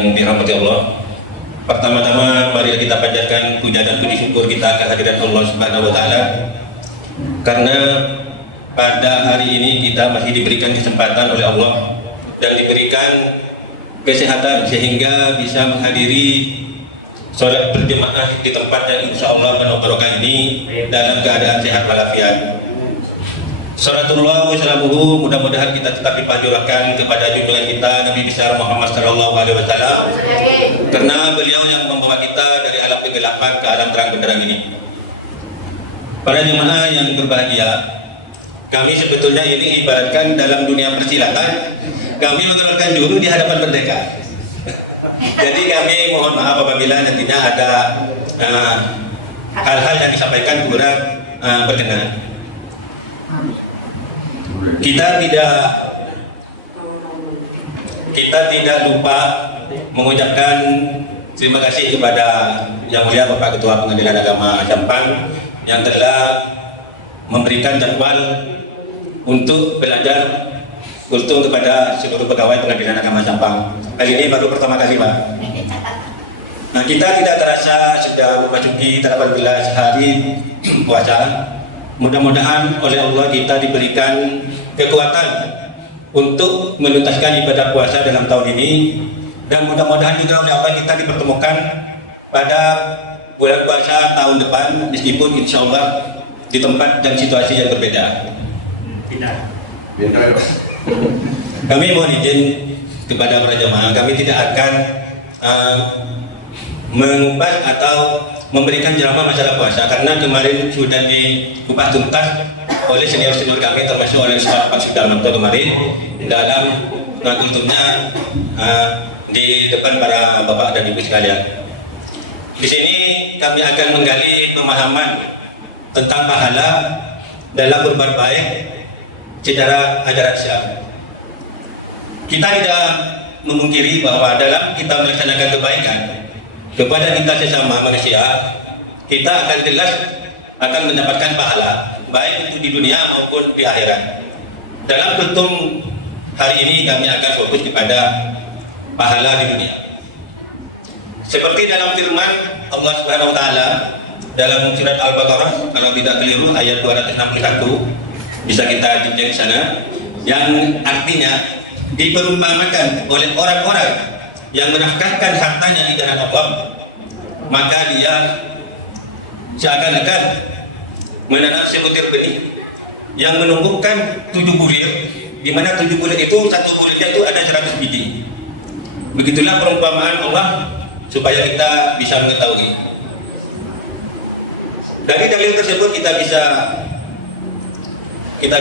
yang dirahmati Allah. Pertama-tama mari kita panjatkan puja dan puji syukur kita kehadirat Allah Subhanahu wa taala. Karena pada hari ini kita masih diberikan kesempatan oleh Allah dan diberikan kesehatan sehingga bisa menghadiri sholat berjemaah di tempat yang insya Allah penuh barokah ini dalam keadaan sehat walafiat. Salatullah wa salamuhu, mudah-mudahan kita tetap dipajurkan kepada junjungan kita Nabi besar Muhammad sallallahu alaihi wasallam, karena beliau yang membawa kita dari alam kegelapan ke alam terang benderang ini. Para jemaah yang berbahagia, kami sebetulnya ini ibaratkan dalam dunia persilatan, kami mengeluarkan juru di hadapan merdeka. Jadi kami mohon maaf apabila nantinya ada hal-hal yang disampaikan kurang berkenan. Kita tidak lupa mengucapkan terima kasih kepada Yang Mulia Bapak Ketua Pengadilan Agama Sampang yang telah memberikan jadwal untuk belajar kultum kepada seluruh pegawai Pengadilan Agama Sampang. Kali ini baru pertama kali, Pak. Nah, kita tidak terasa sudah memasuki 18 hari puasa. Mudah-mudahan oleh Allah kita diberikan kekuatan untuk menuntaskan ibadah puasa dalam tahun ini, dan mudah-mudahan juga oleh Allah kita dipertemukan pada bulan puasa tahun depan, meskipun insya Allah di tempat dan situasi yang berbeda. Kami mohon izin kepada para jemaah, kami tidak akan mengupas atau memberikan ceramah masalah puasa, karena kemarin sudah dikupas tuntas oleh senior-senior kami, termasuk oleh Pak Sudarmanto kemarin dalam kultumnya di depan para bapak dan ibu sekalian. Di sini kami akan menggali pemahaman tentang pahala dalam berbuat baik secara ajaran Islam. Kita tidak memungkiri bahwa dalam kita melaksanakan kebaikan kepada kita sesama manusia, kita akan jelas akan mendapatkan pahala baik itu di dunia maupun di akhirat. Dalam kultum hari ini kami akan fokus kepada pahala di dunia. Seperti dalam firman Allah Subhanahu wa taala dalam surat Al-Baqarah, kalau tidak keliru ayat 261, bisa kita cek di sana, yang artinya diperumpamakan oleh orang-orang yang menafkahkan hartanya di jalan Allah, maka dia seakan-akan menanam sebutir benih yang menumbuhkan 7 bulir, di mana 7 bulir itu satu bulirnya itu ada 100 biji. Begitulah perumpamaan Allah supaya kita bisa mengetahui. Dari dalil tersebut kita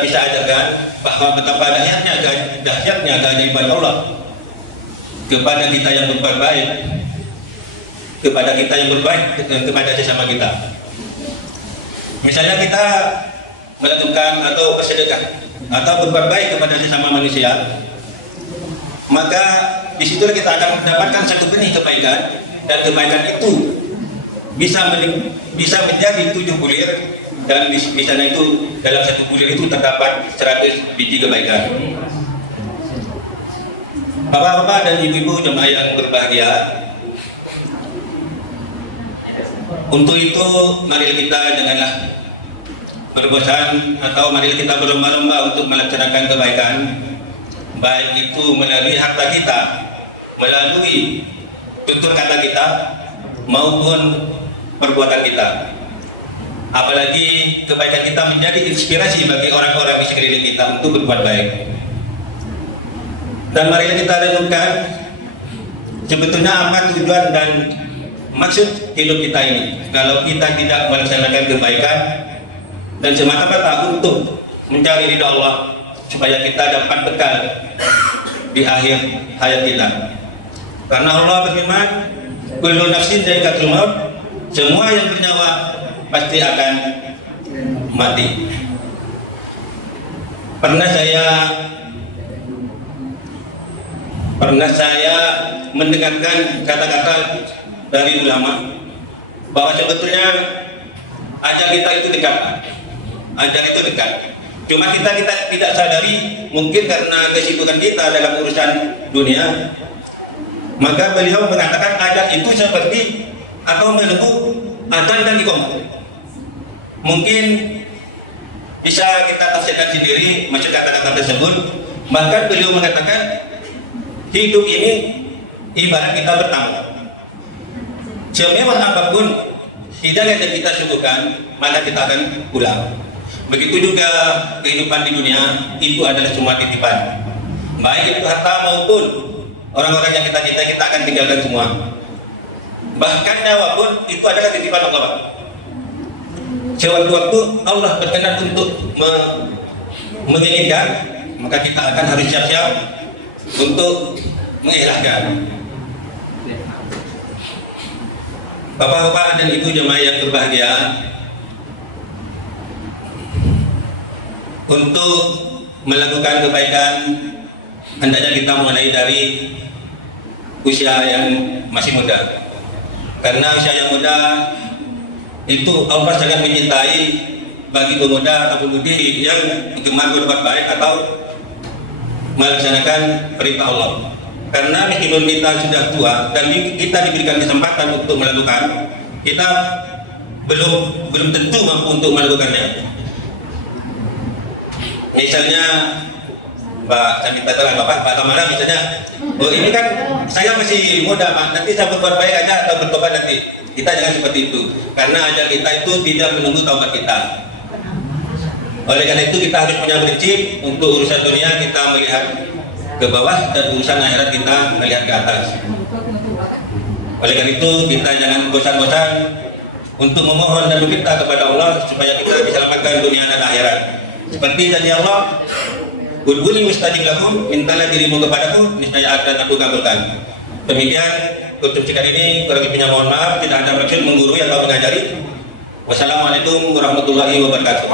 bisa ajarkan bahwa betapa dahsyatnya keajaiban Allah kepada kita yang berbuat baik, kepada kita yang berbaik dan kepada sesama kita. Misalnya kita melakukan atau bersedekah atau berbuat baik kepada sesama manusia, maka di situ kita akan mendapatkan satu benih kebaikan, dan kebaikan itu bisa menjadi 7 bulir, dan di sana itu dalam satu bulir itu terdapat 100 biji kebaikan. Bapak-bapak dan ibu-ibu jemaah yang berbahagia, untuk itu mari kita janganlah berbosan atau mari kita berlomba-lomba untuk melaksanakan kebaikan, baik itu melalui harta kita, melalui tutur kata kita, maupun perbuatan kita. Apalagi kebaikan kita menjadi inspirasi bagi orang-orang di sekeliling kita untuk berbuat baik. Dan mari kita renungkan sebetulnya apa tujuan dan maksud hidup kita ini. Kalau kita tidak melaksanakan kebaikan dan semata-mata untuk mencari ridha Allah supaya kita dapat bekal di akhir hayat kita. Karena Allah berfirman, kullu nafsin dha'iqatul maut, semua yang bernyawa pasti akan mati. Pernah saya mendengarkan kata-kata dari ulama bahwa sebetulnya ajal kita itu dekat. Ajal itu dekat. Cuma kita tidak sadari, mungkin karena kesibukan kita dalam urusan dunia, Maka beliau mengatakan azan itu seperti atau menunggu azan dan iqamah. Mungkin bisa kita tafsirkan sendiri maksud kata-kata tersebut. Bahkan beliau mengatakan hidup ini ibarat kita bertamu. Semewah apapun hidayah yang kita suguhkan, maka kita akan pulang. Begitu juga kehidupan di dunia itu adalah semua titipan. Baik itu harta maupun orang-orang yang kita cintai, kita akan tinggalkan semua. Bahkan nyawa pun itu adalah titipan Allah. Sewaktu-waktu Allah berkenan untuk menginginkan, maka kita akan harus siap-siap untuk mengikhlaskan. Bapak-bapak dan ibu jemaah yang berbahagia, untuk melakukan kebaikan hendaknya kita mulai dari usia yang masih muda. Karena usia yang muda itu Allah sangat mencintai bagi pemuda atau pemudi yang gemar berbuat baik atau melaksanakan perintah Allah. Karena meskipun kita sudah tua dan kita diberikan kesempatan untuk melakukan, kita belum tentu mampu untuk melakukannya. Misalnya Mbak Samita Bapak Tamara misalnya, oh ini kan saya masih muda Pak, nanti saya berbuat baik aja atau bertobat nanti. Kita jangan seperti itu, karena ajal kita itu tidak menunggu taubat kita. Oleh karena itu kita harus punya prinsip untuk urusan dunia kita melihat ke bawah dan urusan akhirat kita melihat ke atas. Oleh karena itu kita jangan bosan-bosan untuk memohon dan meminta kepada Allah supaya kita diselamatkan dunia dan akhirat. Seperti janji Allah, "Ud'uni mustajib lakum, mintalah dirimu kepadaku, niscaya akan aku kabulkan." Demikian untuk sikat ini, kurang lebihnya mohon maaf, tidak ada maksud menggurui atau mengajari. Wassalamualaikum warahmatullahi wabarakatuh.